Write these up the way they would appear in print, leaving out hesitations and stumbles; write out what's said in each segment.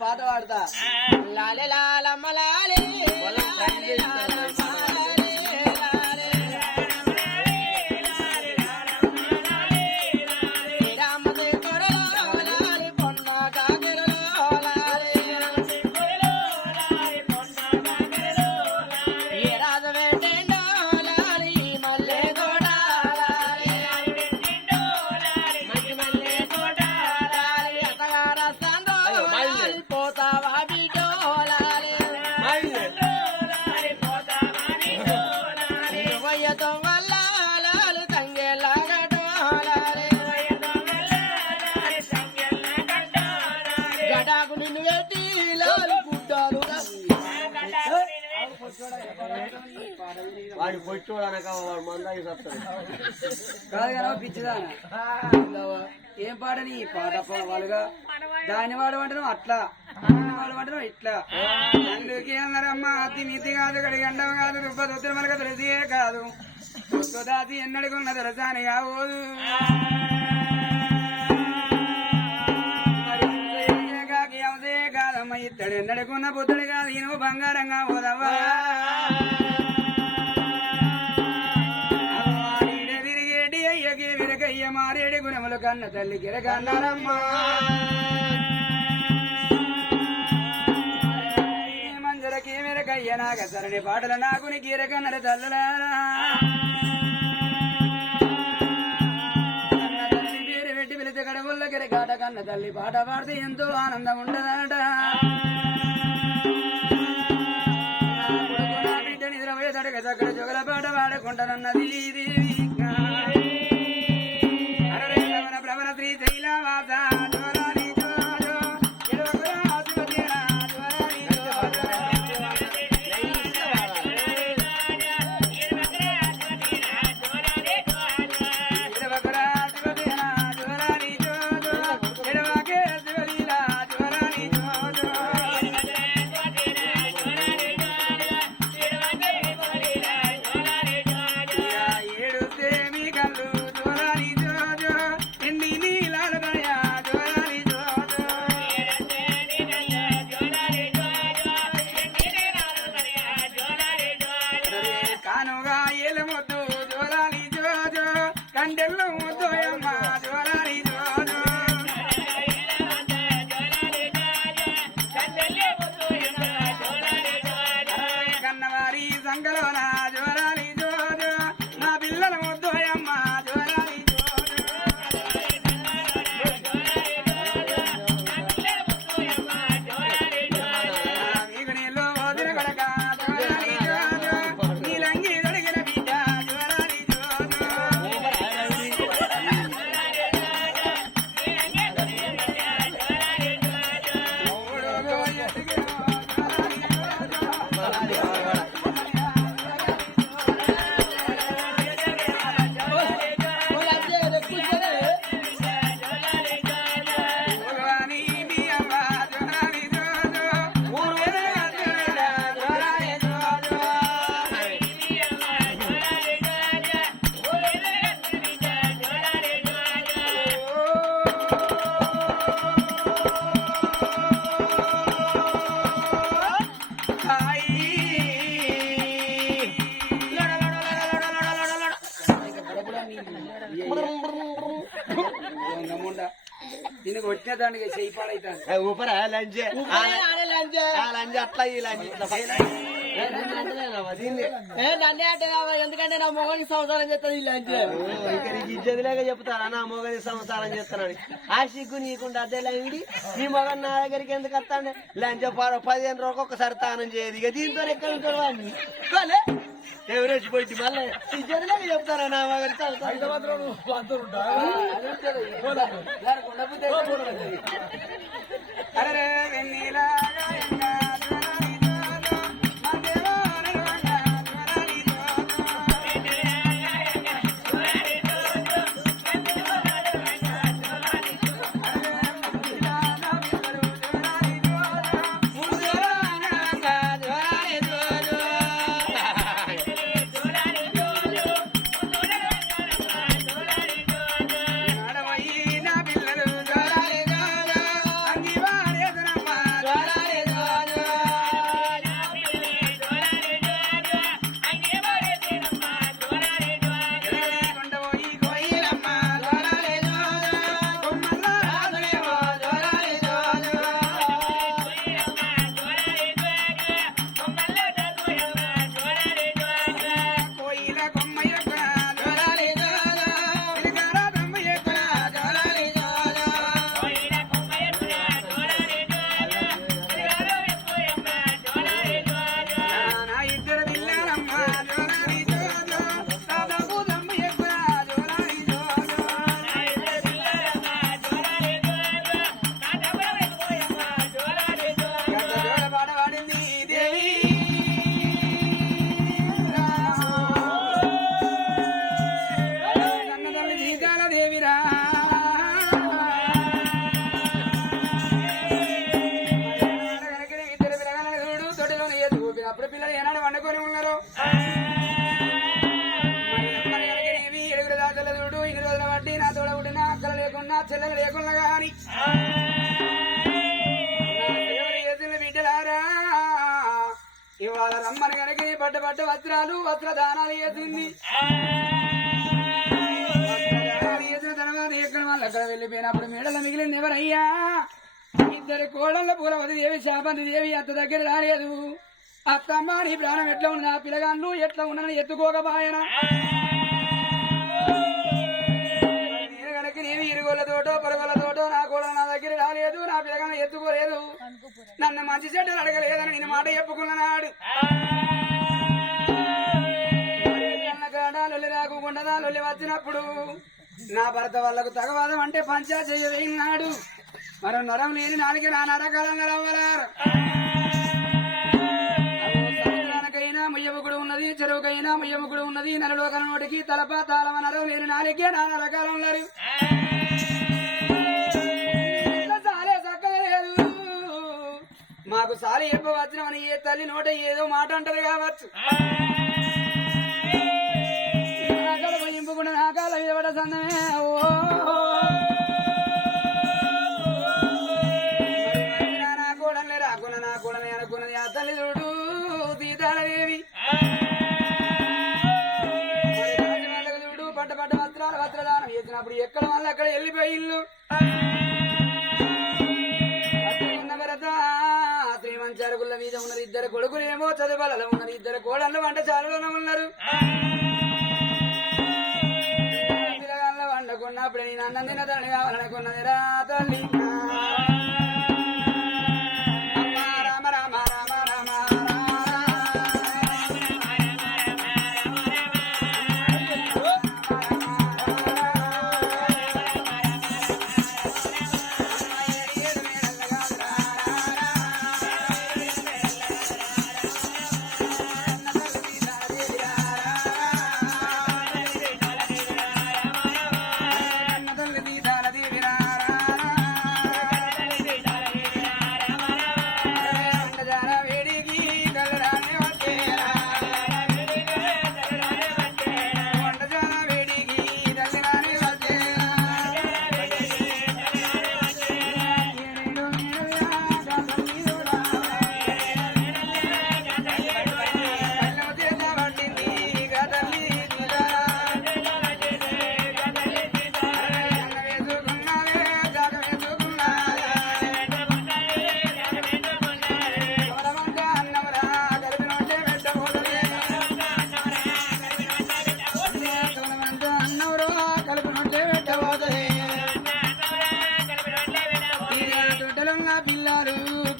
పాట పాడతా లాలే లాలమ్మ లాలే వాడి పొచ్చోడనక వాడు మందాకి వస్తాడు కాదు కదా పిచ్చిదానా ఏం పాటని ఈ పాట వాళ్ళుగా దాన్ని వాడమంటారు అట్లా వాడమంటారు ఇట్లా అందుకే అన్నారమ్మా అతి నీతి కాదు గడి గండం కాదు రుబ్బదొత్తులు మనకు తెలిసియే కాదు దాతి ఎన్నడుకున్న తెలుసాని కావోదు కాదమ్మ ఇత్తడు ఎన్నడుకున్న బుద్ధుడు కాదు ఈయన బంగారంగా పోదవ్వా విరగయ్య మారేడు గుణములు కన్న తల్లి గిరగన్నారమ్మా మంజరకి విరగయ్య నాగ సరణి పాటల నాకుని గిరగన్నర తల్లులారా పేరు పెట్టి పిలితే కడవుల్ల గిరగాట కన్న తల్లి పాట పాడితే ఎంతో ఆనందం ఉండదట బిడ్డ నిద్రపోయేదడగ చక్కడ జొగల పాట పాడుకుంటానన్నది దేవి శ్రీ శైలవాస జోరాని జోజో కన్నవారి సంగలోన జోరాలి జోజో నా పిల్లల ముద్దోయమ్మ జోరాలి మీకు నీళ్ళు వదిన కొడక జోరాలి జోజో నీలంగి దొడిగిన బిడ్డ జోరాలి జోజో దీనికి వచ్చిన దానికి చేయి పాడైతాను ఊపరా లంచ్ అట్లా ఈ లంచ్ నన్నే అంటే ఎందుకంటే నా మొగని సంసారం చేస్తాను ఈ లంచ్ ఇజ్జదిలాగా చెప్తారా నా మొగని సంసారం చేస్తున్నాడు ఆ సిగ్గు నీకుండా అదే లంగిడి నీ మొగన్ నా దగ్గరికి ఎందుకు వస్తాడు లంచ్ 15 రోజులకు ఒకసారి తానం చేయదు ఇక దీంతో ఎక్కడ ఉంటాడు వాడిని ఎవరేసి పోయి మళ్ళీ ఇజ్జదిలాగా చెప్తారా నా మొగని అరే వెన్నీలాగా పిల్లలు వాళ్ళ రమ్మని కనుక పడ్డ వస్త్రాలు వస్త్రదానాలు చేసింది. చేసిన తర్వాత ఎక్కడ వాళ్ళు అక్కడ వెళ్ళిపోయినప్పుడు మేడలో మిగిలింది ఎవరయ్యా? ఇద్దరు కోడళ్ళ పూలవతి దేవి శాపంతి దేవి అత్త దగ్గర రాలేదు. అత్తమ్మ నీ ప్రాణం ఎట్లా ఉన్నా పిల్లగాళ్ళు ఎట్లా ఉన్నాను ఎత్తుకోకపోయినా నేను కనుక నేమి ఇరుగోళ్ళతోటో పరుగులతోటో నా కూడా నా దగ్గర రాలేదు. నా పిల్లగాళ్ళు ఎత్తుకోలేదు. నన్ను మంచి చెడ్డలు అడగలేదని నేను మాట చెప్పుకున్నాడు. లొల్లి రాకుండా లొల్లి వచ్చినప్పుడు నా భర్త వాళ్ళకు తగవాదం అంటే పంచాయతీ చేయన్నాడు. మరో నరం లేని నాలుగు నా నరకాలంగా రవ్వలారు. సముద్రానికైనా ముయ్యముకుడు ఉన్నది, చెరువుకైనా ముయ్యముకుడు ఉన్నది. నలులోకల నోటికి తలప తాళమ నరం లేని నాలుగే నా నరకాలు ఉన్నారు. సాలే చక్కలేదు. మాకు సాలి చెప్పవచ్చునని ఏ తల్లి నోట ఏదో మాట అంటారు కావచ్చు. ఇంపుకుండా నాకాల విడబడ సందమే. నా కూడని అనుకున్నది ఆ తల్లి చూడు సీతాదేవి. చూడు పడ్డ వస్త్రాలు వస్త్రదానం చేసినప్పుడు ఎక్కడ వాళ్ళు అక్కడ వెళ్ళిపోయి ఇల్లు శ్రీమంచారకుల మీద ఉన్నారు. ఇద్దరు కొడుకులు ఏమో చదువులలో ఉన్నారు. ఇద్దరు కోడళ్ళు వంట చాలులోనే ఉన్నారు. పిల్లగాళ్ళ వండుకున్నప్పుడు నేను అన్నం తినదని కావాలనుకున్నది రా తల్లి.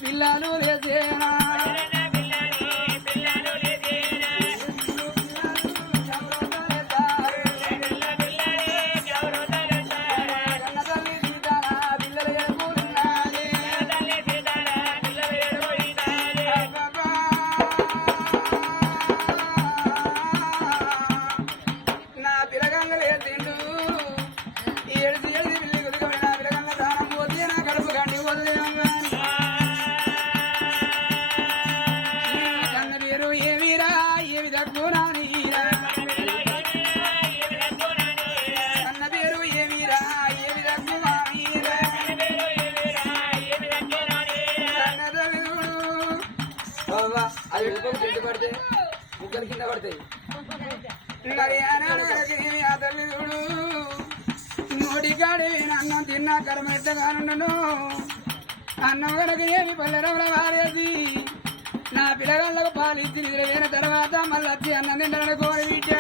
పిల్లలు లేచేనా నా పిల్లగంగ లేచిండు. ఏడు పిల్లి గురికమైన నా పిల్లగంగ దానం పోతే నా కడుపు గండి పోతే అది కింద పడితే ముగ్గురు కింద పడతాయి. నోటి కాడి అన్నం తిన్నా కర్మ ఎత్తగానుండను. అన్నం కనుక ఏమి పల్లెరంలో వారేసి నా పిల్లగాళ్ళకు పాలు ఇచ్చి నిద్రపోయిన తర్వాత మళ్ళీ వచ్చి అన్నం తింటాను కోరి బిడ్డ.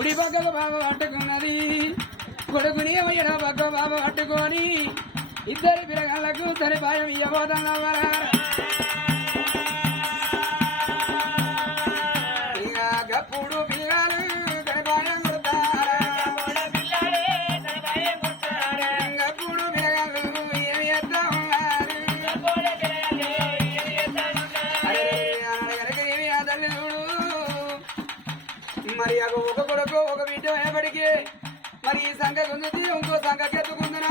ఉడి పక్కకు బాబు పట్టుకున్నది, కొడుకుని ఎడ పక్క బాబు పట్టుకొని ఇద్దరు పిల్లగాళ్లకు సరిపాయం ఇవ్వబోతున్నవరా. గప్పుడు పిల్లలు సరిపాయం కొడతారా, గప్పుడు పిల్లగాళ్ళు ఏమి చేస్తా ఉన్నారు. ఏమి అదల్లి చూడు. మరి ఒక కొడుకు ఒక బిడ్డ ఏపటికి మరి ఈ సంఘ గుంది ఇంకో సంఘకి ఎత్తుకుంటున్నా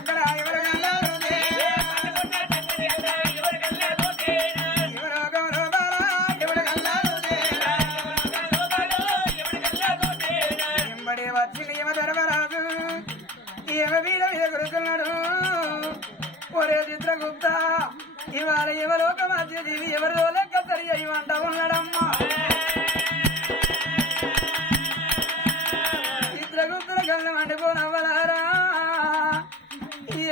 అక్కడ ఎవరు కల్లాలుదే ఎవరోగంలో బాలా ఎవరు కల్లాలుదే ఎంబడి వచ్చి యమ ధర్మరాజు యమ వీర ఎగురుతున్నాడు ఒరే చిత్రగుప్త ఇవాళ ఎవరోక మధ్య దీవి ఎవరిదో లెక్క సరి అయ్యంట ఉన్నాడమ్మా చిత్రగుప్తుల కళ్ళు మండిపోనవ్వలారా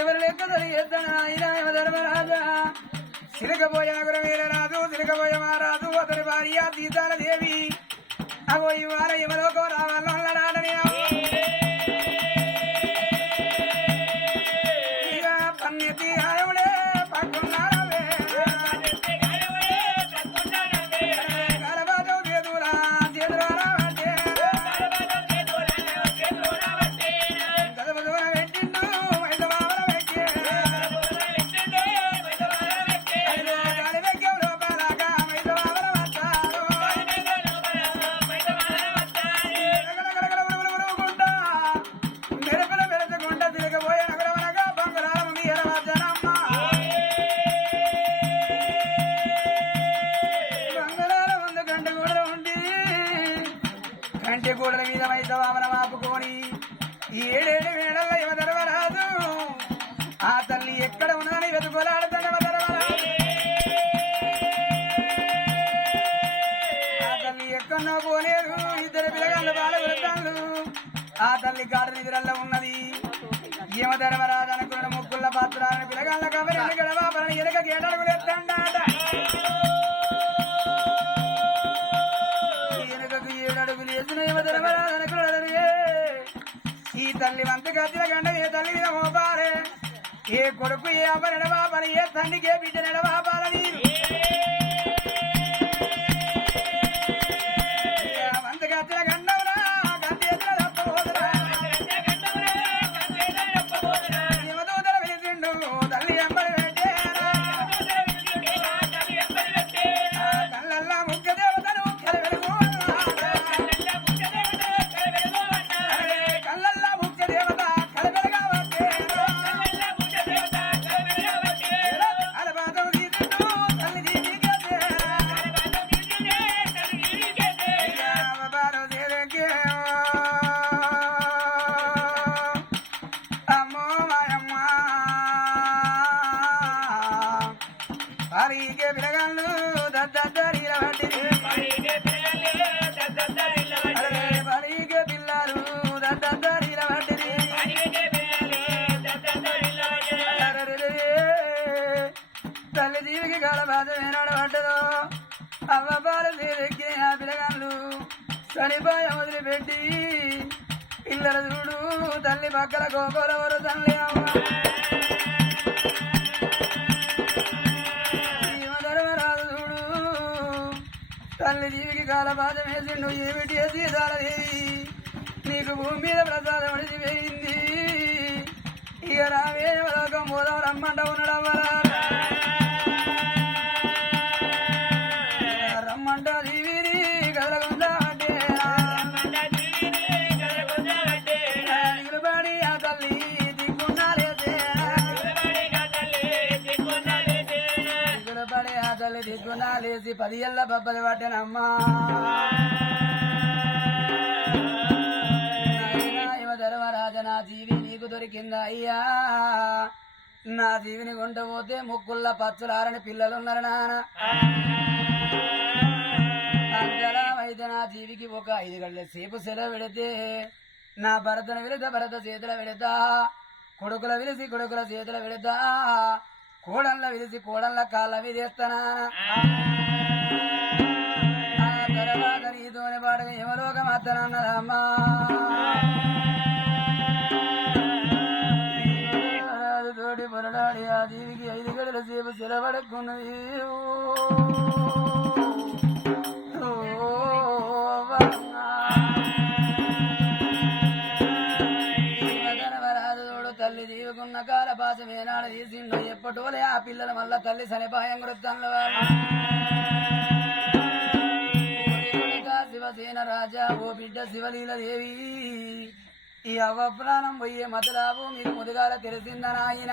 ఎవరు లెక్క సరిగేస్తాడు ఆయన యమ ధర్మరాజా సిలకపోయే నగర వీరరాజు సిలకపోయే మహారాజు అతని భార్య సీతాల దేవి అవో ఇవాళ ఎవరోకో రావాలన్నాడని పన్నెత్తి ఆయముడే పట్టున్నాడవే కలబాజు చేతురా చేతురారావంటే గదబదున పెట్టిండు మైదవావర వెక్కే గాలి వెక్కే లోపలగా మైదవావర వస్తారు గడగడగడగడగడగడగుంటా మెరుపుల మెరచకుండా తిరగబోయే నగరమనగా బంగారాల ముందు ఎరవద్దనమ్మ బంగారాల ముందు కంటి కూడా ఉండి కంటి కూడల మీద మైదవావన ఆపుకొని ఈ ఏడేడు వేళల్లో యమ ధర్మరాజు ఆ తల్లి ఎక్కడ ఉన్నదని వెతుకోలాడుతాడు యమ ధర్మరాజు ఆ తల్లి ఎక్కడో పోలేరు ఇద్దరు పిల్లగాళ్ళ బాల వెళ్తాళ్ళు ఆ తల్లి గాడి నిద్రల్లో ఉన్నది యమ ధర్మరాజు అనుకున్న ముక్కుల పాత్రాలను పిల్లగాళ్ళ కబరి గడవాపలని ఎనక గేటడుగులు ఎత్తండాట ఎనకకు 7 అడుగులు వేసిన యమ ధర్మరాజు అనుకున్నాడు ఈ తల్లి వంత గతిల గండ ఏ తల్లి మీద మోపాలే ఏ కొడుకు ఏ అవ్వ నెడవాపని ఏ తండ్రికి ఏ బిడ్డ నెడవాపాలని వంత గతిల గండవురా గంట ఎదుర తప్పబోదురా యమదూతల వెలిసిండు తల్లి ఎంబడి పెట్టేరా కళ్ళల్లా ముఖ్య దేవతలు కలవెలుగు కళ్ళల్లా ముఖ్య దేవత కలవెలుగా వచ్చేరా అలబాదం తీసిండు తల్లి జీవికే అమ్మో మాయమ్మ అరిగే పిలగాళ్ళు దద్దరిల వంటిది పరిగే పిల్లలు దద్దరిల వంటిది తల్లి జీవికి కాల బాధ ఏనాడు పడ్డదో అవ్వ పాలు తీరెక్కి ఆ పిలగాళ్ళు చనిపోయి వదిలిపెట్టి పిల్లల చూడు తల్లి పక్కల గోపురవరు తల్లి అవ్వ ధర్మరాజు చూడు తల్లి జీవికి కాల బాధ వేసిండు ఏమిటి వేసి దాడదేవి నీకు భూమి మీద ప్రసాదం అడిచిపోయింది ఇక రావే లోకం పోదాం రమ్మంట ఉన్నాడవ్వరా రమ్మంట జీవిని కదలకుండా అంటే నిలబడి ఆ తల్లి దిక్కున్నాలేసే నిలబడి ఆ తల్లి దిక్కున్నాలేసి 10 ఏళ్ళ బబ్బలు పట్టానమ్మా ధర్మరాజ నా జీవి నీకు దొరికిందా అయ్యా నా జీవిని కొంట పోతే ముక్కుల్ల పచ్చులారని పిల్లలున్నారు నాన్న అయితే నా జీవికి ఒక 5 గంటల సేపు సెలవు పెడితే నా భరతను వెళితే భరత చేతుల పెడతా కొడుకుల విలిసి కొడుకుల చేతుల పెడతా కోడళ్ళ విలిసి కోడళ్ళ కాళ్ళ విదేస్తానా ఆ తర్వాత నీతోనే పాడగా యమలోకం అత్తనన్నదమ్మా తోటి పొరడాడి ఆ జీవికి 5 గంటల సేపు సెలవడుకున్నది తల్లి దీవుకున్న కాల పాసం ఏనాడు తీసిండో ఎప్పటోలే ఆ పిల్లల మళ్ళా తల్లి సనిపాయం వృత్తంలో శివసేన రాజా ఓ బిడ్డ శివలీల దేవి ఈ అవ్వ ప్రాణం పోయే మతలాభు మీకు ముదుగాల తెలిసిందని ఆయన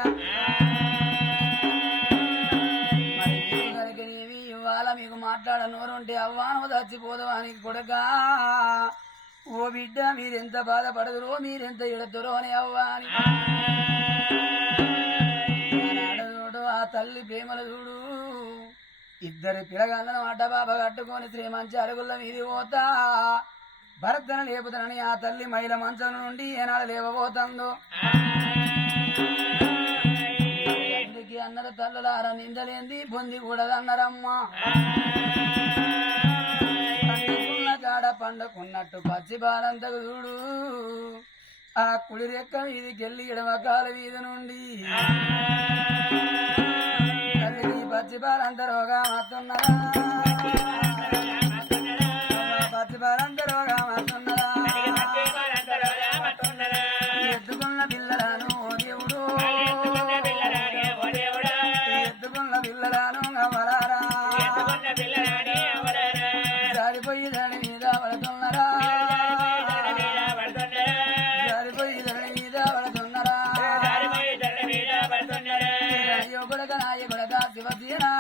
మరి మీరు కనుక ఏమి ఇవాళ మీకు మాట్లాడ నోరుంటే అవ్వాను చచ్చిపోదు అని కొడగా ఓ బిడ్డ మీరెంత బాధపడదురో మీరెంత ఎడతురో అని అవ్వాని చూడు ఆ తల్లి ప్రేమలు చూడు ఇద్దరు పిల్లగాళ్ళను అడ్డ బాబా కట్టుకొని శ్రీ మంచి అరుగుల మీది పోతా భరతను లేపుతానని ఆ తల్లి మహిళ మంచం నుండి ఏనాడు లేవబోతుందో అందుకే అన్నరు తల్లులార నిందలేంది పొంది కూడదన్నరమ్మా పండుకున్న కాడ పండుకున్నట్టు పచ్చి బాలంతకు చూడు ఆ కుడి రెక్క వీధికెళ్ళి ఎడమకాల వీధి నుండి తల్లి పచ్చి బాలంతరోగా మాత్తున్నదా పచ్చి బాలంతరోగా మాత్తున్నదా ఎత్తుకున్న పిల్లలను దేవుడు ఎత్తుకున్న పిల్లలను గమరారా జారిపోయి దాని మీద పడుతున్నారా జారిపోయి దాని మీద పడుతున్నారా అయ్యో కొడక నాయ కొడక శివసేనా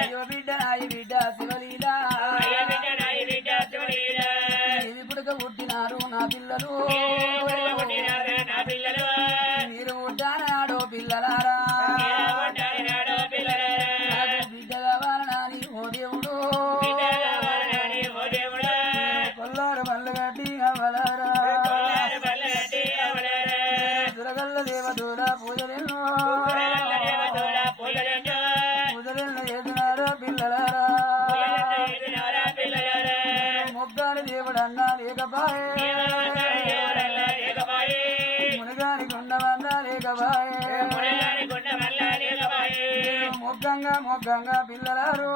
అయ్యో బిడ్డ నాయ బిడ్డ శివలీలా ఇది పుడక పుట్టినారు నా పిల్లలు మీరు పుట్టానాడో పిల్లలారా బిడ్డ కావాలని ఓ దేవుడు కొల్లారు పళ్ళు కట్టి అవ్వలారా దురగల్ల దేవదూర పూజలెన్నో పూజలెన్నో చేసినారా పిల్లలారా మొగ్గాని దేవుడన్నా లేకపాయే మునిగానికి ఉండవన్నా లేకపాయే మొగ్గంగా మొగ్గంగా పిల్లలారు